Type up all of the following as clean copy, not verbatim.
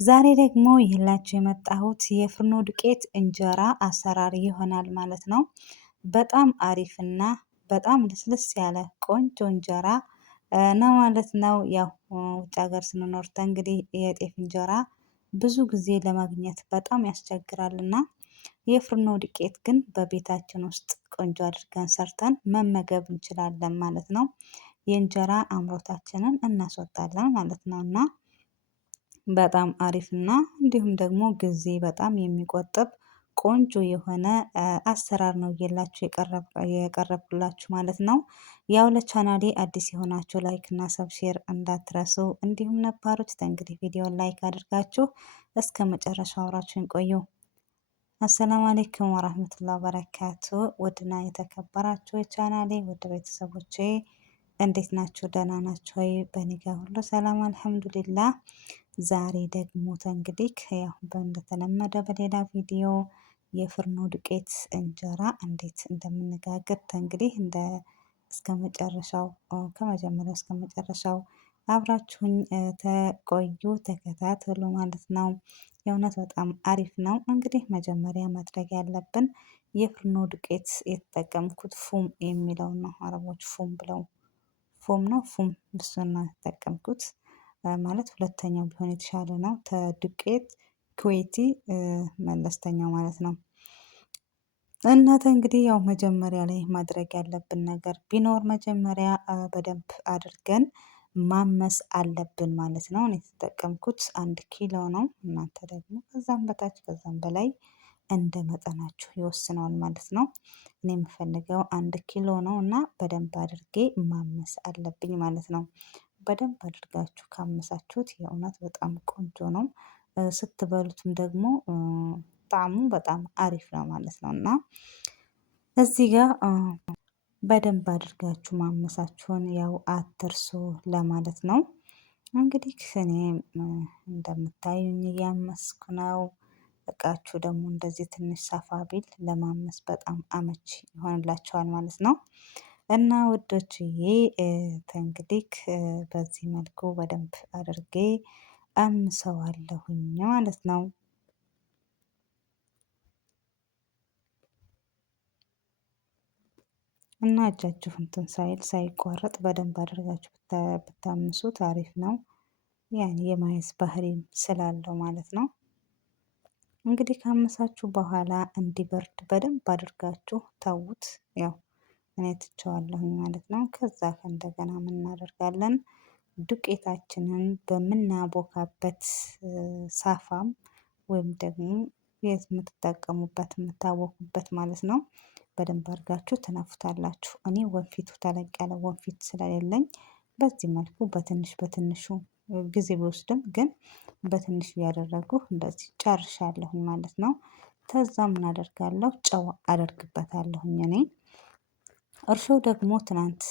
ዛሬ ደግሞ ይዤላችሁ የመጣሁት የፍርኖ ዱቄት እንጀራ አሰራር ይሆናል ማለት ነው። በጣም አሪፍና በጣም ልስልስ ያለ ቆንጆ እንጀራ ነው ማለት ነው። ያው ውጭ ሀገር ስንኖር እንግዲህ የጤፍ እንጀራ ብዙ ጊዜ ለማግኘት በጣም ያስቸግራልና የፍርኖ ዱቄት ግን በቤታችን ውስጥ ቆንጆ አድርገን ሰርተን መመገብ እንችላለን ማለት ነው። የእንጀራ አምሮታችንን እናስወጣለን ማለት ነው እና በጣም አሪፍ እና እንዲሁም ደግሞ ጊዜ በጣም የሚቆጥብ ቆንጆ የሆነ አሰራር ነው እየላችሁ የቀረብኩላችሁ ማለት ነው። ያው ለቻናሌ አዲስ የሆናችሁ ላይክ እና ሰብሼር እንዳትረሱ፣ እንዲሁም ነባሮች እንግዲህ ቪዲዮን ላይክ አድርጋችሁ እስከ መጨረሻው አብራችሁን ቆዩ። አሰላሙ አሌይኩም ወራህመቱላሂ ወበረካቱ። ውድና የተከበራችሁ የቻናሌ ውድ ቤተሰቦቼ እንዴት ናችሁ? ደህና ናችሁ ወይ? በእኔ ጋር ሁሉ ሰላም አልሐምዱሊላህ። ዛሬ ደግሞ እንግዲህ ያው እንደተለመደ በሌላ ቪዲዮ የፍርኖ ዱቄት እንጀራ እንዴት እንደምንጋግር እንግዲህ እስከ መጨረሻው ከመጀመሪያው እስከ መጨረሻው አብራችሁኝ ተቆዩ ተከታተሉ ማለት ነው። የእውነት በጣም አሪፍ ነው። እንግዲህ መጀመሪያ ማድረግ ያለብን የፍርኖ ዱቄት የተጠቀምኩት ፉም የሚለው ነው። አረቦች ፉም ብለው ፉም ነው ፉም ብሱን ነው የተጠቀምኩት። ማለት ሁለተኛው ቢሆን የተሻለ ነው። ተዱቄት ኩዌቲ መለስተኛው ማለት ነው። እናተ እንግዲህ ያው መጀመሪያ ላይ ማድረግ ያለብን ነገር ቢኖር መጀመሪያ በደንብ አድርገን ማመስ አለብን ማለት ነው። እኔ የተጠቀምኩት 1 ኪሎ ነው። እናንተ ደግሞ ከዛም በታች ከዛም በላይ እንደ መጠናችሁ ይወስነዋል ማለት ነው። እኔ የምፈልገው 1 ኪሎ ነው እና በደንብ አድርጌ ማመስ አለብኝ ማለት ነው። በደንብ አድርጋችሁ ካመሳችሁት የእውነት በጣም ቆንጆ ነው። ስትበሉትም ደግሞ ጣዕሙ በጣም አሪፍ ነው ማለት ነው እና እዚህ ጋር በደንብ አድርጋችሁ ማመሳችሁን ያው አትርሱ ለማለት ነው። እንግዲህ እኔ እንደምታዩኝ እያመስኩ ነው። እቃችሁ ደግሞ እንደዚህ ትንሽ ሰፋ ቢል ለማመስ በጣም አመቺ ይሆንላቸዋል ማለት ነው። እና ውዶችዬ እንግዲህ በዚህ መልኩ በደንብ አድርጌ አምሰዋለሁኝ ማለት ነው። እና እጃችሁ እንትን ሳይል ሳይቋረጥ በደንብ አድርጋችሁ ብታምሱት አሪፍ ነው። ያን የማየት ባህሪም ስላለው ማለት ነው። እንግዲህ ካመሳችሁ በኋላ እንዲበርድ በደንብ አድርጋችሁ ተዉት። ያው እኔ ትቼዋለሁኝ ማለት ነው። ከዛ እንደገና ምን እናደርጋለን? ዱቄታችንን በምናቦካበት ሳፋም ወይም ደግሞ የምትጠቀሙበት የምታወኩበት ማለት ነው በደንብ አድርጋችሁ ትነፉታላችሁ። እኔ ወንፊቱ ተለቅ ያለ ወንፊት ስለሌለኝ በዚህ መልኩ በትንሽ በትንሹ ጊዜ ቢወስድም ግን በትንሹ እያደረጉ እንደዚህ ጨርሻለሁኝ ማለት ነው። ከዛ ምን አደርጋለሁ? ጨው አደርግበታለሁኝ እኔ እርሾ ደግሞ ትናንት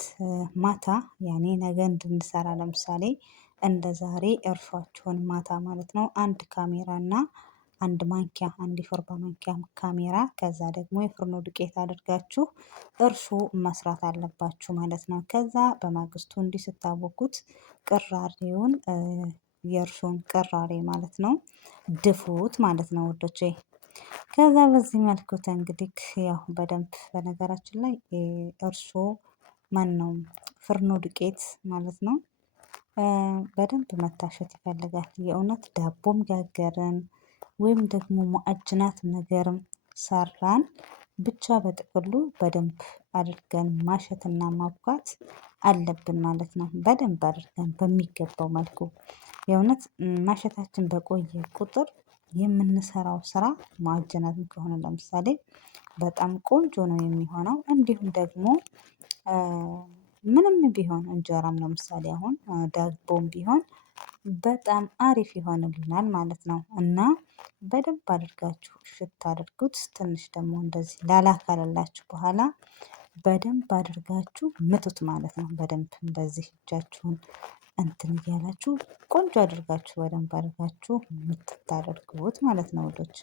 ማታ ያኔ ነገ እንድንሰራ ለምሳሌ እንደ ዛሬ እርሾአችሁን ማታ ማለት ነው 1 ካሜራ እና 1 ማንኪያ 1 የሾርባ ማንኪያ ካሜራ ከዛ ደግሞ የፍርኖ ዱቄት አድርጋችሁ እርሾ መስራት አለባችሁ ማለት ነው። ከዛ በማግስቱ እንዲህ ስታቦኩት ቅራሬውን የእርሾን ቅራሬ ማለት ነው ድፉት ማለት ነው ውዶቼ። ከዛ በዚህ መልኩ እንግዲህ ያው በደንብ በነገራችን ላይ እርሾ ማነው ፍርኖ ዱቄት ማለት ነው በደንብ መታሸት ይፈልጋል። የእውነት ዳቦም ጋገርን ወይም ደግሞ ሙአጅናት ነገርም ሰራን ብቻ በጥቅሉ በደንብ አድርገን ማሸትና ማቡካት አለብን ማለት ነው። በደንብ አድርገን በሚገባው መልኩ የእውነት ማሸታችን በቆየ ቁጥር የምንሰራው ስራ ሙአጅናትም ከሆነ ለምሳሌ በጣም ቆንጆ ነው የሚሆነው። እንዲሁም ደግሞ ምንም ቢሆን እንጀራም ለምሳሌ አሁን ዳቦም ቢሆን በጣም አሪፍ ይሆንልናል ማለት ነው። እና በደንብ አድርጋችሁ እሽት አድርጉት። ትንሽ ደግሞ እንደዚህ ላላ ካለላችሁ በኋላ በደንብ አድርጋችሁ ምቱት ማለት ነው። በደንብ እንደዚህ እጃችሁን እንትን እያላችሁ ቆንጆ አድርጋችሁ በደንብ አድርጋችሁ ምትታደርጉት ማለት ነው ውዶች።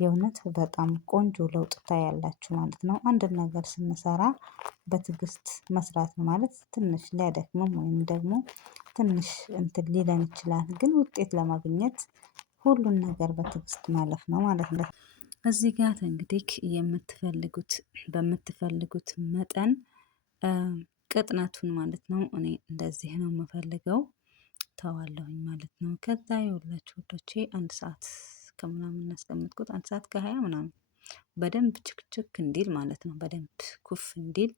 የእውነት በጣም ቆንጆ ለውጥ ታያላችሁ ማለት ነው። አንድን ነገር ስንሰራ በትዕግስት መስራት ነው ማለት ትንሽ ሊያደክምም ወይም ደግሞ ትንሽ እንትን ሊለን ይችላል። ግን ውጤት ለማግኘት ሁሉን ነገር በትዕግስት ማለፍ ነው ማለት ነው። እዚህ ጋር እንግዲህ በምትፈልጉት መጠን ቅጥነቱን ማለት ነው። እኔ እንደዚህ ነው የምፈልገው ተዋለሁኝ ማለት ነው። ከዛ የሁላችሁ ወዶቼ 1 ሰዓት ከምናምን ያስቀምጥኩት 1 ሰዓት ከ20 ምናምን በደንብ ችክችክ እንዲል ማለት ነው። በደንብ ኩፍ እንዲል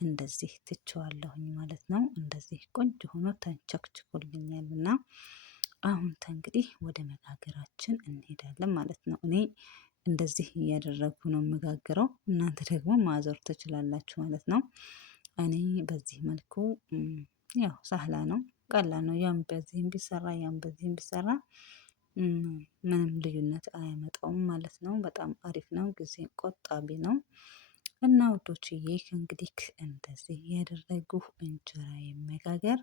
እንደዚህ ትቼዋለሁኝ ማለት ነው። እንደዚህ ቆንጆ ሆኖ ተንቸክችኮልኛል እና አሁን እንግዲህ ወደ መጋገራችን እንሄዳለን ማለት ነው። እኔ እንደዚህ እያደረጉ ነው የምጋግረው። እናንተ ደግሞ ማዞር ትችላላችሁ ማለት ነው። እኔ በዚህ መልኩ ያው ሳህላ ነው፣ ቀላል ነው። ያም በዚህም ቢሰራ ያም በዚህም ቢሰራ ምንም ልዩነት አያመጣውም ማለት ነው። በጣም አሪፍ ነው፣ ጊዜ ቆጣቢ ነው። እና ውዶችዬ እንግዲህ እንደዚህ ያደረጉ እንጀራ መጋገር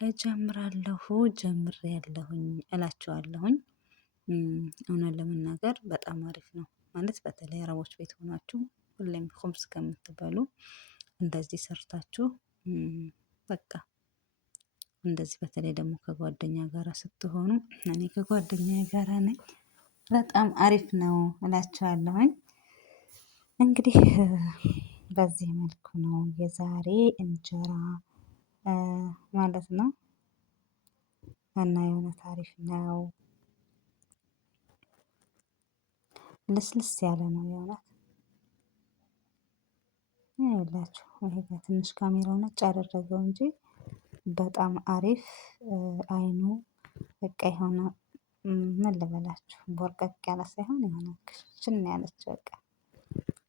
እጀምራለሁ ጀምሬያለሁኝ እላችኋለሁኝ። እውነት ለመናገር በጣም አሪፍ ነው ማለት በተለይ አረቦች ቤት ሆናችሁ ሁሌም ኹብዝ ከምትበሉ እንደዚህ ሰርታችሁ በቃ እንደዚህ በተለይ ደግሞ ከጓደኛ ጋራ ስትሆኑ፣ እኔ ከጓደኛዬ ጋራ ነኝ፣ በጣም አሪፍ ነው እላችኋለሁኝ። እንግዲህ በዚህ መልኩ ነው የዛሬ እንጀራ ማለት ነው። እና የእውነት አሪፍ ነው፣ ልስልስ ያለ ነው የእውነት። ይኸውላችሁ ይሄ ጋር ትንሽ ካሜራው ነጭ አደረገው እንጂ በጣም አሪፍ አይኑ በቃ የሆነ ምን ልበላችሁ ቦርቀቅ ያለ ሳይሆን የሆነ ክሽን ያለች በቃ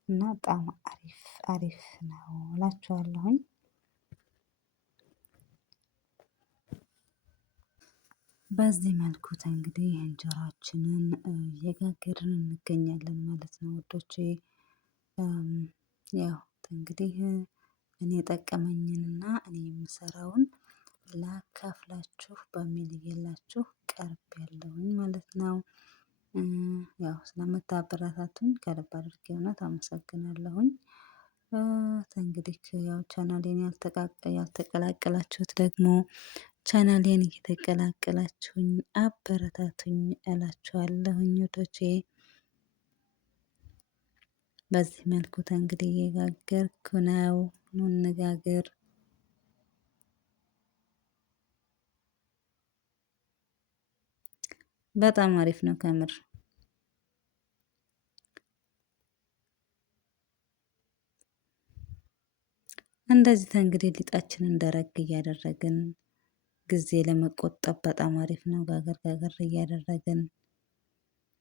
እና በጣም አሪፍ አሪፍ ነው እላችኋለሁኝ። በዚህ መልኩ እንግዲህ እንጀራችንን እየጋገርን እንገኛለን ማለት ነው ውዶቼ። ያው እንግዲህ እኔ የጠቀመኝንና እኔ የምሰራውን ላካፍላችሁ በሚል እየላችሁ ቀርብ ያለሁኝ ማለት ነው። ያው ስለምታበረታቱኝ ከልብ አድርጌ እውነት አመሰግናለሁኝ። እንግዲህ ያው ቻናሌን ያልተቀላቀላችሁት ደግሞ ቻናሌን እየተቀላቀላችሁኝ አበረታቱኝ እላችኋለሁኝ ውዶቼ። በዚህ መልኩ እንግዲህ እየጋገርኩ ነው። ኑ እንጋግር። በጣም አሪፍ ነው ከምር። እንደዚህ እንግዲህ ሊጣችንን ደረግ እያደረግን ጊዜ ለመቆጠብ በጣም አሪፍ ነው። ጋገር ጋገር እያደረግን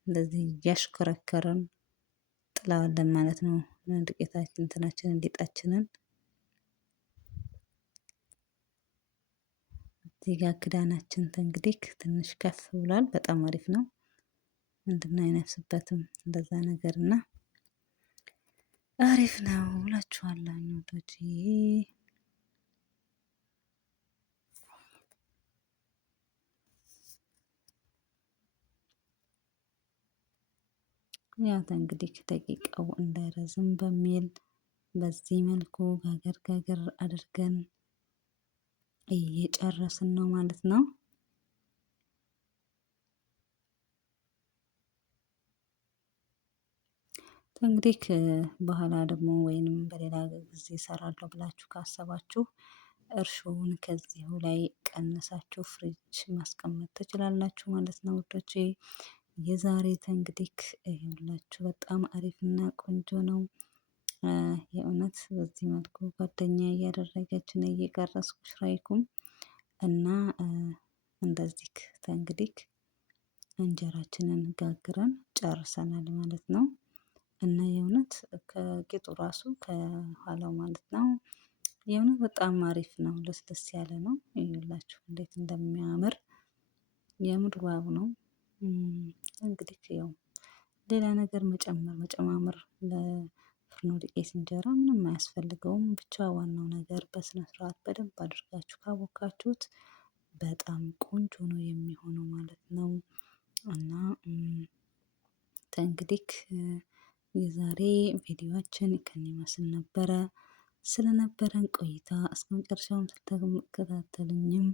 እንደዚህ እያሽከረከርን ጥለዋለን ማለት ነው። ዱቄታችን እንትናችንን ሊጣችንን እዚህ ጋር ክዳናችን እንግዲህ ትንሽ ከፍ ብሏል። በጣም አሪፍ ነው። ምንድነው አይነፍስበትም እንደዛ ነገር እና አሪፍ ነው እላችኋለሁ ወዶቼ። ያው እንግዲህ ደቂቃው እንዳይረዝም በሚል በዚህ መልኩ ጋገር ጋገር አድርገን እየጨረስን ነው ማለት ነው። እንግዲህ በኋላ ደግሞ ወይንም በሌላ ጊዜ እሰራለሁ ብላችሁ ካሰባችሁ እርሾውን ከዚሁ ላይ ቀንሳችሁ ፍሪጅ ማስቀመጥ ትችላላችሁ ማለት ነው ውዶቼ። የዛሬ እንግዲህ ይኸውላችሁ በጣም አሪፍና ቆንጆ ነው። የእውነት በዚህ መልኩ ጓደኛዬ እያደረገች ነው እየቀረስኩ ሽራይኩም እና እንደዚህ እንግዲህ እንጀራችንን ጋግረን ጨርሰናል ማለት ነው። እና የእውነት ከቂጡ ራሱ ከኋላው ማለት ነው የእውነት በጣም አሪፍ ነው። ለስለስ ያለ ነው። ይኸውላችሁ እንዴት እንደሚያምር የምር ዋው ነው። እንግዲህ ያው ሌላ ነገር መጨማመር ለፍርኖ ዱቄት እንጀራ ምንም አያስፈልገውም። ብቻ ዋናው ነገር በስነ ስርዓት በደንብ አድርጋችሁ ካቦካችሁት በጣም ቆንጆ ነው የሚሆነው ማለት ነው። እና እንግዲህ የዛሬ ቪዲዮአችን ከኔ ይመስል ነበረ። ስለነበረን ቆይታ እስከ መጨረሻውም ስለተከታተሉኝም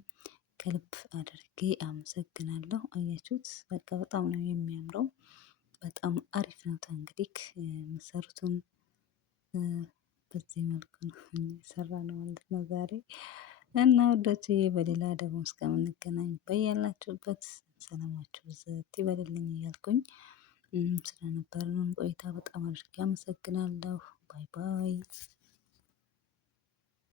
ከልብ አድርጌ አመሰግናለሁ። አያችሁት በቃ በጣም ነው የሚያምረው። በጣም አሪፍ ነው። እንግዲህ መሰረቱን በዚህ መልኩ ነው የሰራነው ማለት ነው ዛሬ እና ወዳችዬ በሌላ ደግሞ እስከምንገናኝ በያላችሁበት ሰላማችሁ ብዝት ይበልልኝ እያልኩኝ ስለነበረን ቆይታ በጣም አድርጌ አመሰግናለሁ። ባይ ባይ።